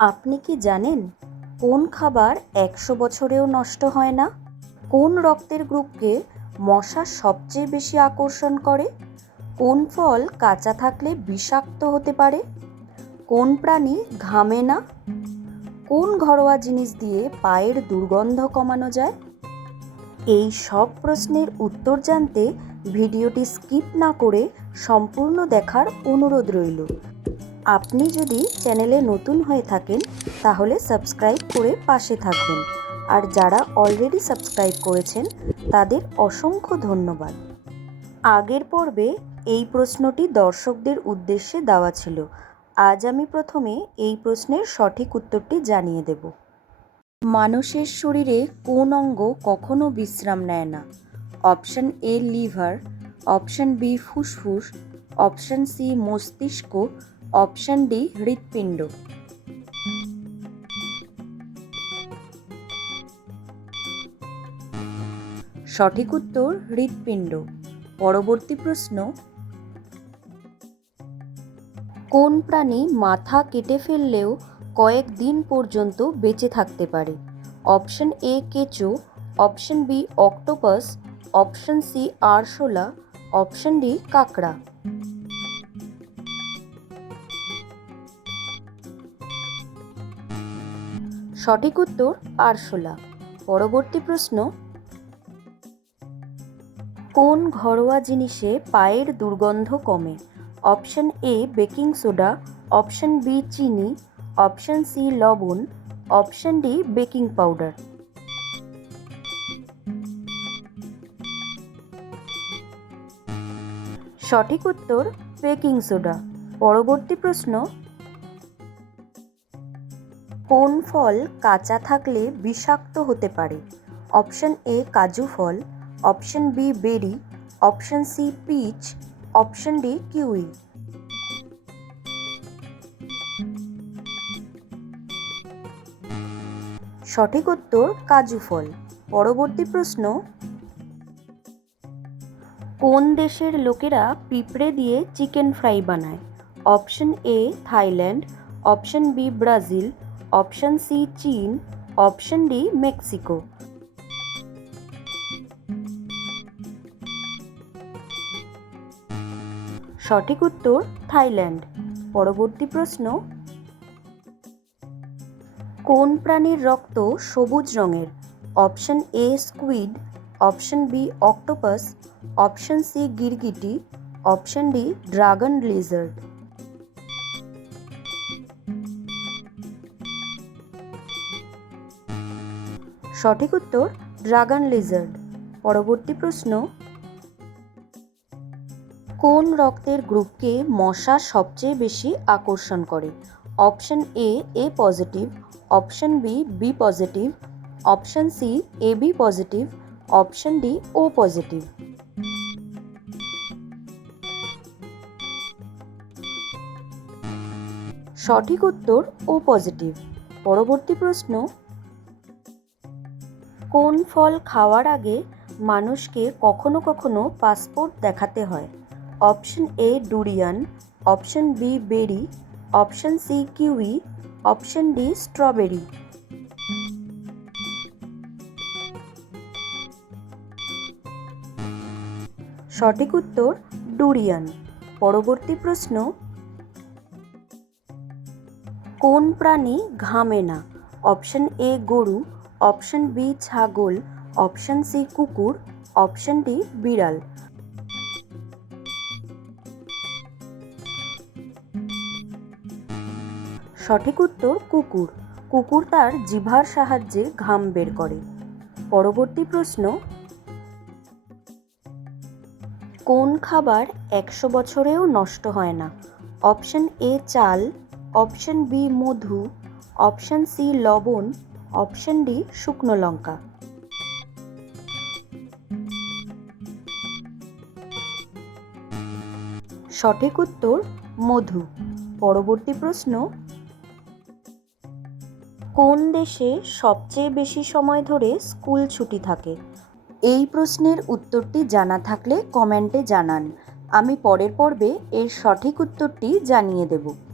আপনি কি জানেন কোন খাবার একশো বছরেও নষ্ট হয় না? কোন রক্তের গ্রুপকে মশা সবচেয়ে বেশি আকর্ষণ করে? কোন ফল কাঁচা থাকলে বিষাক্ত হতে পারে? কোন প্রাণী ঘামে না? কোন ঘরোয়া জিনিস দিয়ে পায়ের দুর্গন্ধ কমানো যায়? এই সব প্রশ্নের উত্তর জানতে ভিডিওটি স্কিপ না করে সম্পূর্ণ দেখার অনুরোধ রইল। আপনি যদি চ্যানেলে নতুন হয়ে থাকেন, তাহলে সাবস্ক্রাইব করে পাশে থাকবেন। আর যারা অলরেডি সাবস্ক্রাইব করেছেন, তাদের অসংখ্য ধন্যবাদ। আগের পর্বে এই প্রশ্নটি দর্শকদের উদ্দেশ্যে দেওয়া ছিল। আজ আমি প্রথমে এই প্রশ্নের সঠিক উত্তরটি জানিয়ে দেব। মানুষের শরীরে কোন অঙ্গ কখনো বিশ্রাম নেয় না? Option A liver, option B ফুসফুস, অপশন সি মস্তিষ্ক অপশন ডি হৃৎপিণ্ড সঠিক উত্তর হৃৎপিণ্ড পরবর্তী প্রশ্ন, কোন প্রাণী মাথা কেটে ফেললেও কয়েক দিন পর্যন্ত বেঁচে থাকতে পারে? অপশন এ কেঁচো। Option B octopus option C আরশোলা। অপশন ডি কাঁকড়া। সঠিক উত্তর আরশোলা। পরবর্তী প্রশ্ন, কোন ঘরোয়া জিনিসে পায়ের দুর্গন্ধ কমে? Option A, baking soda, option B, চিনি, অপশন সি, লবণ, অপশন ডি, বেকিং পাউডার। সঠিক উত্তর, বেকিং সোডা। পরবর্তী প্রশ্ন কোন ফল কাঁচা থাকলে বিষাক্ত হতে পারে? অপশন এ কাজু ফল। Option B berry. Option C peach. Option D kiwi. সঠিক উত্তর, কাজু ফল। পরবর্তী প্রশ্ন। কোন দেশের লোকেরা পিঁপড়ে দিয়ে চিকেন ফ্রাই বানায়? Option A Thailand. Option B Brazil. Option C চীন, অপশন ডি মেক্সিকো। সঠিক উত্তর, থাইল্যান্ড। পরবর্তী প্রশ্ন, কোন প্রাণীর রক্ত সবুজ রঙের? Option A squid, option B octopus, option C গিরগিটি, অপশন ডি ড্রাগন লিজার্ড। সঠিক উত্তর, ড্রাগন লিজার্ড। পরবর্তী প্রশ্ন, কোন রক্তের গ্রুপকে মশা সবচেয়ে বেশি আকর্ষণ করে? Option A A positive, option B B positive, option C A B positive, option D O positive. সঠিক উত্তর ও পজিটিভ। পরবর্তী প্রশ্ন কোন ফল খাওয়ার আগে মানুষকে কখনো কখনো পাসপোর্ট দেখাতে হয়? Option A durian option B berry option C kiwi option D strawberry সঠিক উত্তর ডুরিয়ান পরবর্তী প্রশ্ন, কোন প্রাণী ঘামে না? অপশন এ গরু অপশন বি ছাগল, অপশন সি কুকুর, অপশন ডি বিড়াল। সঠিক উত্তর কুকুর। কুকুর তার জিভার সাহায্যে ঘাম বের করে। পরবর্তী প্রশ্ন, কোন খাবার একশো বছরেও নষ্ট হয় না? অপশন এ চাল, অপশন বি মধু, অপশন সি লবণ অপশন ডি, শুকনো লঙ্কা। সঠিক উত্তর, মধু। পরবর্তী প্রশ্ন, কোন দেশে সবচেয়ে বেশি সময় ধরে স্কুল ছুটি থাকে? এই প্রশ্নের উত্তরটি জানা থাকলে কমেন্টে জানান। আমি পরের পর্বে এর সঠিক উত্তরটি জানিয়ে দেব।